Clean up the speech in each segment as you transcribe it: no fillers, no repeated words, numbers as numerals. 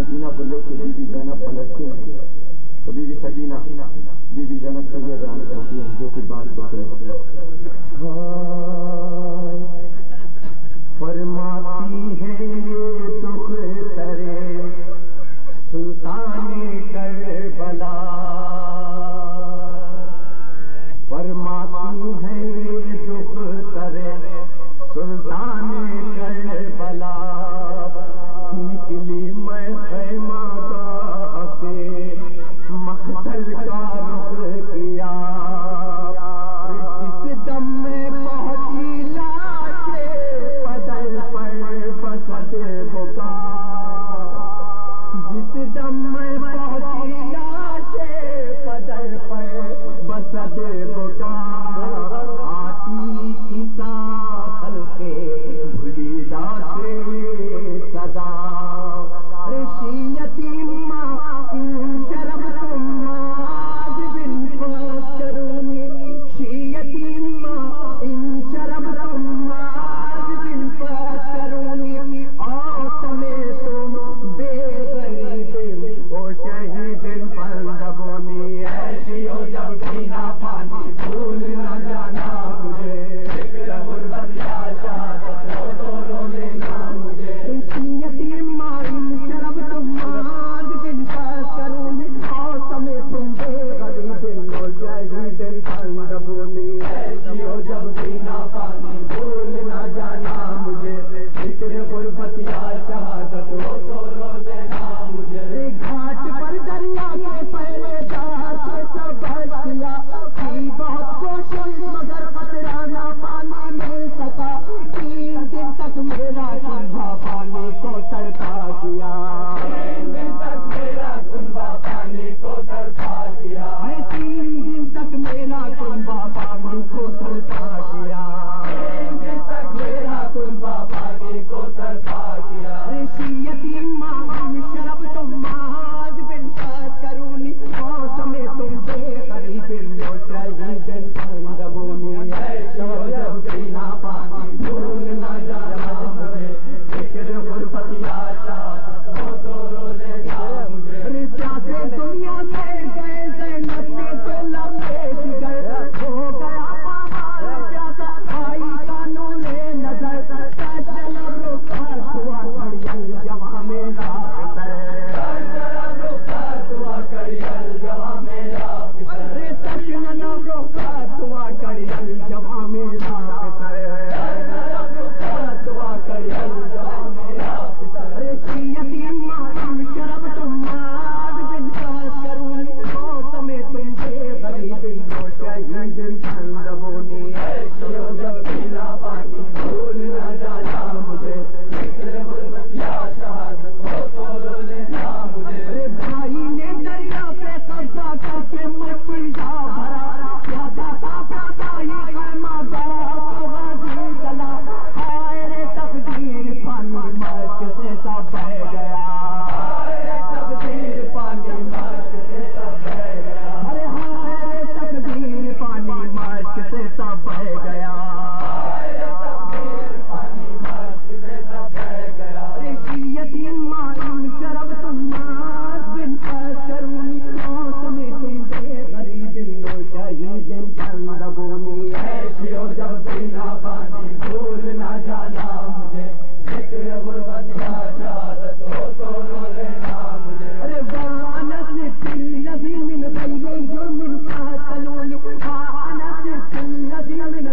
سکینہ کو لے کے بی بی زینب پلٹتے ہیں تو بی بی سکینہ بی بی زینب سے یہ بیان کرتی ہیں جو کہ بات کو سنیں. فرماتی ہے یہ دکھ ترے سلطان کربلا، فرماتی ہے یہ دکھ ترے سلطان کربلا، نکلی میں خیمہ گاہ سے مقتل کا رخ کیا، جس دم میں پہنچی لاش پدر پر بسد بکا، جس دم میں پہنچی لاش پدر پر بسد بکا، آتی تھی ساحل کے بھلیدا سے صدا، رشیتی ماں ان شربتم آج بن فکرونی، شیتی ماں ان شربتم آج بن فکرونی، آتمیں تم بے غریب او شہید پندبونی، ایسی ہو جب پینا پانی بھول نہ جانا مجھے، فکر غربت یا شہادت رو تو رو لینا مجھے، رشیتی ماں ان شربتم آج بن فکرونی، آتمیں تم بے غریب او شہید پندبونی، ایسی ہو جب پینا پانی بھول نہ جانا مجھے، فکر غربت یا شہادت رو تو رو لینا مجھے، گھاٹ پر دریا کے پہلے دار سے سبق کیا، کی بہت کوشش مگر قطرہ نہ پانی مل سکا، 3 دن تک میرا کنبھا پانی کو تڑپا کیا، 3 دن تک میرا کنبھا پانی کو تڑپا کیا، 3 دن تک میرا کنبھا پانی کو تڑپا کیا، 3 دن تک میرا کنبھا پانی کو تڑپا کیا، رشیتی ماں ان شربتم آج بن فکرونی، موسم تم بے غریب او شہید پندبونی، ایسا جب پینا پانی بھول نہ جانا مجھے، فکر غربت یا شہادت رو تو رو لینا مجھے، ارے پیاسے دنیا سے گئے زینب کے تو لبے جگر، ہو گیا پامال پیاسا آئی کانوں نے نظر، سچ لب رخصت ہوا کھڑیل جواں میرا پتر، سچ لب رخصت ہوا کھڑیل جواں میرا پتر، ارے سچ لب رخصت ہوا کھڑیل جواں میرا پتر، سچ لب رخصت ہوا کھڑیل جواں میرا پتر، رشیتی ماں ان شربتم آج بن فکرونی، موسم تم بے غریب او شہید پندبونی، ایسی ہو جب پینا پانی بھول نہ جانا مجھے، فکر غربت یا شہادت رو تو رو لینا مجھے، ارے بھائی نے دریا پہ قبضہ کر کے مٹی جا بھرا، پیاسا تھا پیاسا یہ خیمہ گاہ غازی چلا، ہائے رے تقدیر پانی مشک سے سب بہہ گیا، ہائے رے تقدیر پانی مشک سے سب بہہ گیا، ارے ہائے رے تقدیر پانی مشک سے سب بہہ گیا، ہائے رے تقدیر پانی مشک سے سب بہہ گیا، رشیتی ماں ان شربتم آج بن فکرونی، موسم تم بے غریب او شہید پندبونی، ایسی ہو جب پینا پانی بھول نہ جانا مجھے، فکر غربت یا شہادت رو تو رو لینا مجھے، ارے وانس الذی من غیر جرم قاتلونی، وانس الذی من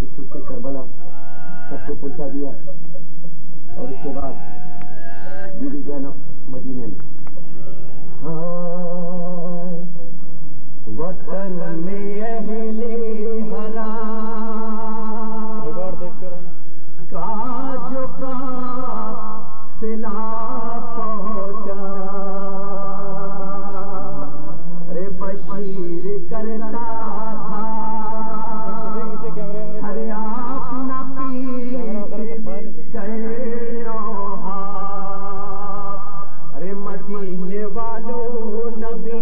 سے چھوٹ کے کربلا سب کو پہنچا دیا اور اس کے بعد بی بی زینب مدینے میں. وطن میں اہل حرام کا جو قافلہ پہنچا رے بشیر کرتا تھا ہر اپنا پیر کرو ارے مدینے والوں نبی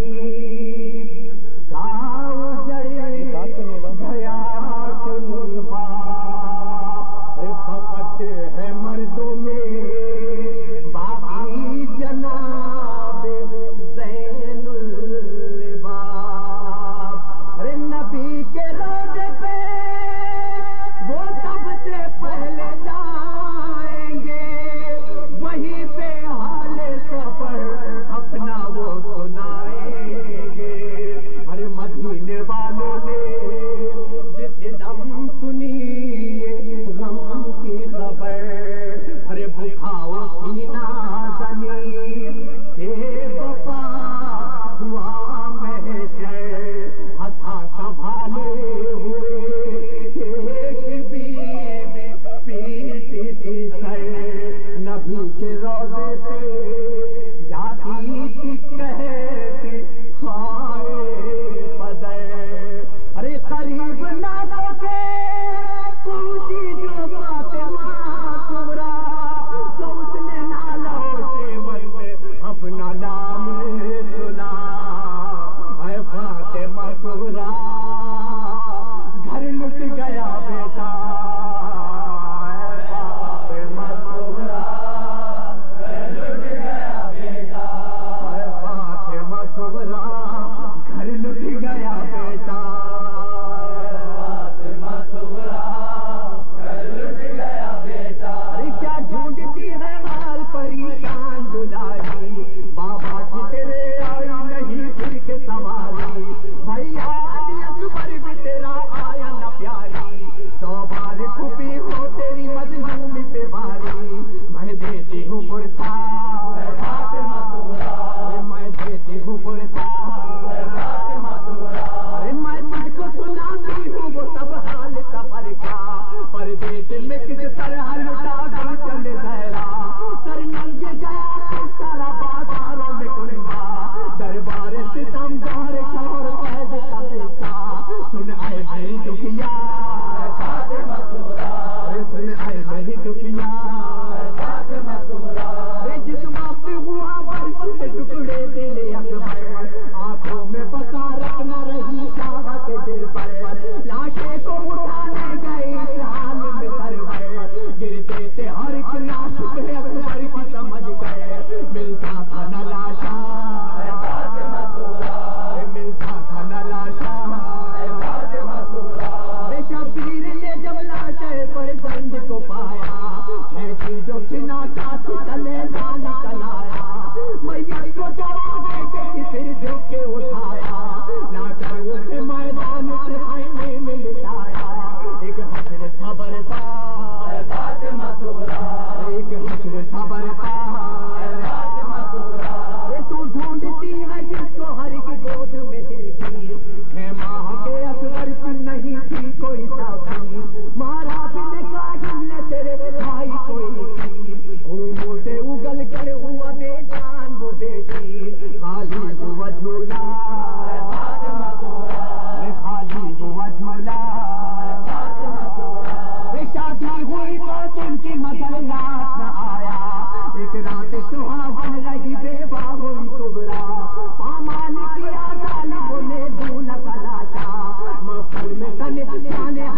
میں